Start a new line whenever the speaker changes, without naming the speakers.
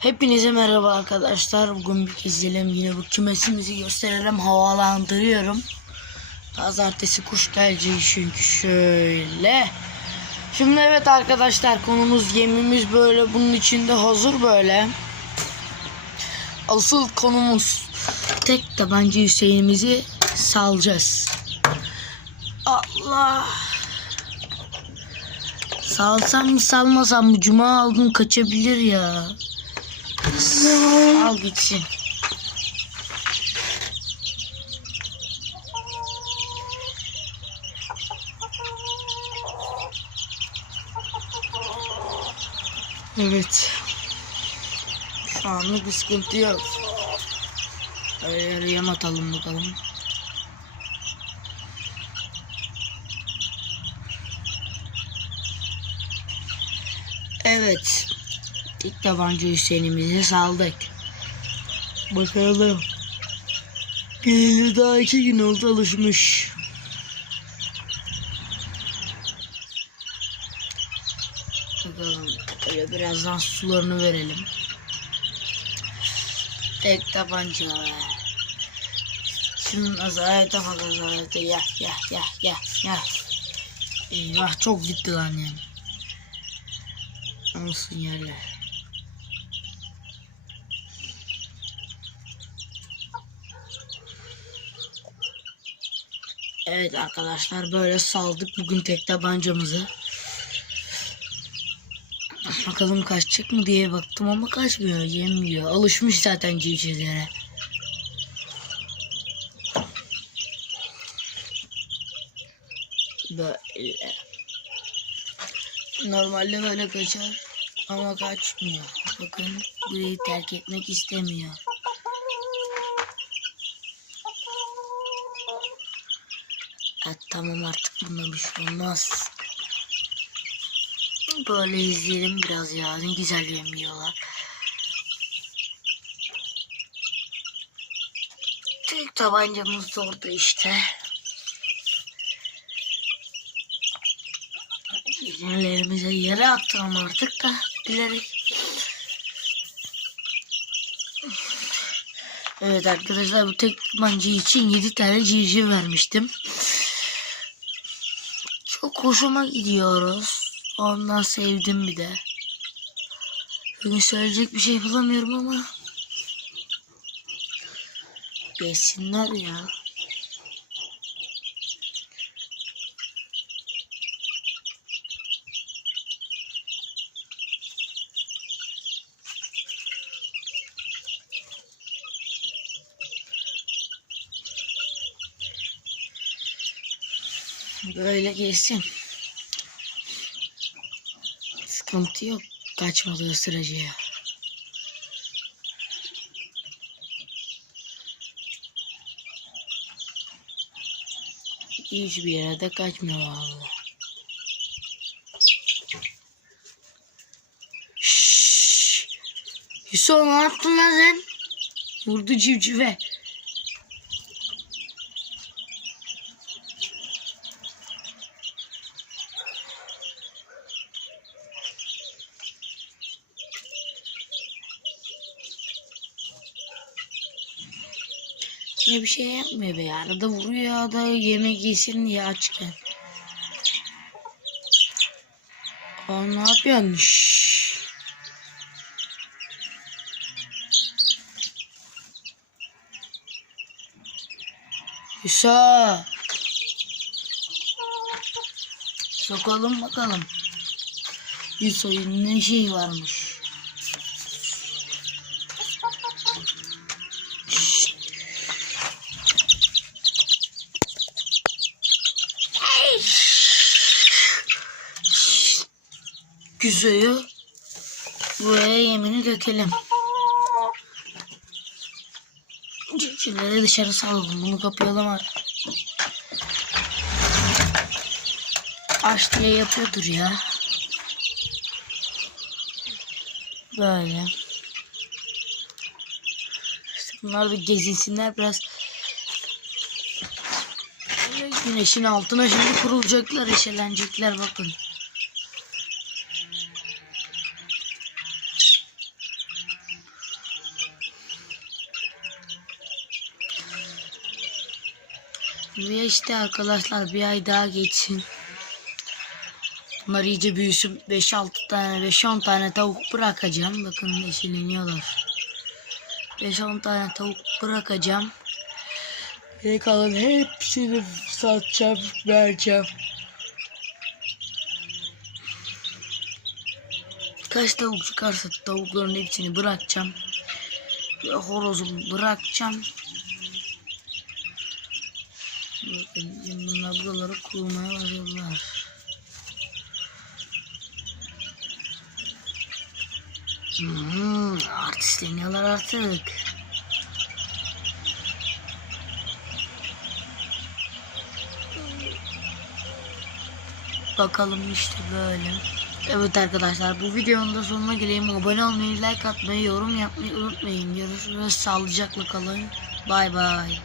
Hepinize merhaba arkadaşlar. Bugün bir kez gelelim yine bu kümesimizi gösterelim. Havalandırıyorum. Pazartesi kuş geleceği çünkü şöyle. Şimdi evet arkadaşlar konumuz yemimiz böyle bunun içinde hazır böyle. Asıl konumuz tek tabanca Hüseyin'imizi salacağız. Allah. Salsam mı salmasam mı? Cuma aldım kaçabilir ya. Al gitsin. Evet. Şu anlık bir sıkıntı yok. Yem atalım bakalım. Evet. İlk tabanca Hüseyin'imizi saldık. Bakalım. Geleli daha iki gün oldu alışmış. Bakalım. Öyle birazdan sularını verelim. Tek tabanca. Şunun azalete bak azalete. Ya ya ya ya ya. Eyvah çok gitti lan yani. Olsun yerler. Evet arkadaşlar böyle saldık bugün tek tabancamızı. Bakalım kaçacak mı diye baktım ama kaçmıyor, yemiyor. Alışmış zaten civcivlere. Böyle. Normalde böyle kaçar ama kaçmıyor. Bakın burayı terk etmek istemiyor. Evet, tamam artık buna bir şey olmaz. Böyle izleyelim biraz ya. Ne güzel yemiyorlar. Tek tabancamız da orada işte. Yerlerimize yere attım artık da bilerek. Evet arkadaşlar bu tek tabanca için 7 tane civciv vermiştim. Çok hoşuma gidiyoruz. Ondan sevdim bir de. Bugün söyleyecek bir şey bulamıyorum ama. Yesinler ya. Böyle gelsin. Sıkıntı yok. Kaçmadığı sürece ya. Hiçbir yere de kaçmıyor vallahi. Yusuf ne yaptın lan sen? Vurdu civcive. Yine bir şey yapmıyor be. Arada vuruyor ya da yemek yesin diye açken. Aa ne yapıyorsun? Şşş. Sokalım bakalım. Hüsa'nın ne şeyi varmış. Güzel'i buraya yemini dökelim. Civcivleri dışarı salalım. Bunu kapayalım artık. Aç diye yapıyordur ya. Böyle. İşte bunlar da gezinsinler biraz. Güneşin altına şimdi kurulacaklar, eşelenecekler bakın. Ve işte arkadaşlar bir ay daha geçsin. Bunlar iyice büyüsün. 5-6 tane 5-10 tane tavuk bırakacağım. Bakın eşeleniyorlar. 5-10 tane tavuk bırakacağım. Geri kalan hepsini satacağım, vereceğim. Kaç tavuk çıkarsa tavukların hepsini bırakacağım. Ve horozumu bırakacağım. Bunlar buraları kurmaya başladılar. Hmm, artistleniyorlar artık. Bakalım işte böyle. Evet arkadaşlar bu videonun da sonuna geleyim. Abone olmayı, like atmayı, yorum yapmayı unutmayın. Görüşürüz. Sağlıcakla kalın. Bay bay.